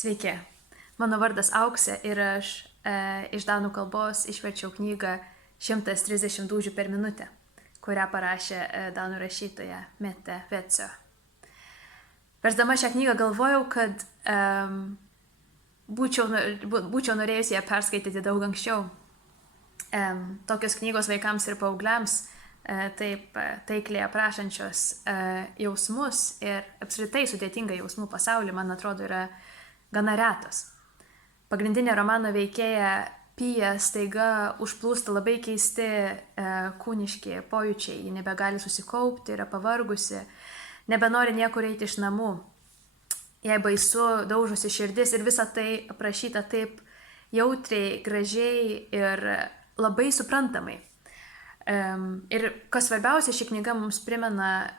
Sveiki, mano vardas Auksė ir aš iš danų kalbos išverčiau knygą 130 dūžių per minutę, kurią parašė danų rašytoja Mette Vetsø. Versdama šią knygą galvojau, kad būčiau norėjusi ją perskaityti daug anksčiau. Tokios knygos vaikams ir paaugliams taip taikliai aprašančios jausmus ir apskritai sudėtingą jausmų pasaulį, man atrodo, yra gana retos. Pagrindinė romano veikėja Pija staiga užplūsta labai keisti kūniški pojūčiai, ji nebegali susikaupti, yra pavargusi, nebenori niekur eiti iš namų. Jai baisu, daužosi širdis ir visa tai aprašyta taip jautriai, gražiai ir labai suprantamai. Ir kas svarbiausia, ši knyga mums primena,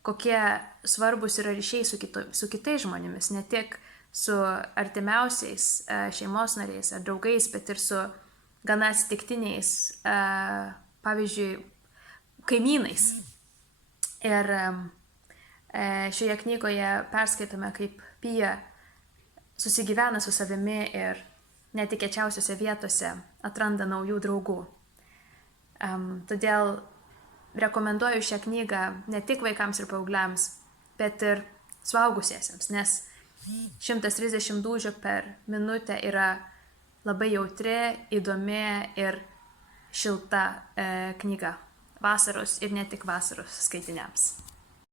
kokie svarbus yra ryšiai su kitais žmonėmis, ne tik su artimiausiais šeimos nariais ar draugais, bet ir su gana atsitiktiniais, pavyzdžiui, kaimynais. Ir šioje knygoje perskaitome, kaip Pija susigyvena su savimi ir netikėčiausiose vietose atranda naujų draugų. Todėl rekomenduoju šią knygą ne tik vaikams ir paaugliams, bet ir suaugusiesiems, nes 130 dūžių per minutę yra labai jautri, įdomi ir šilta knyga vasaros ir ne tik vasaros skaitiniams.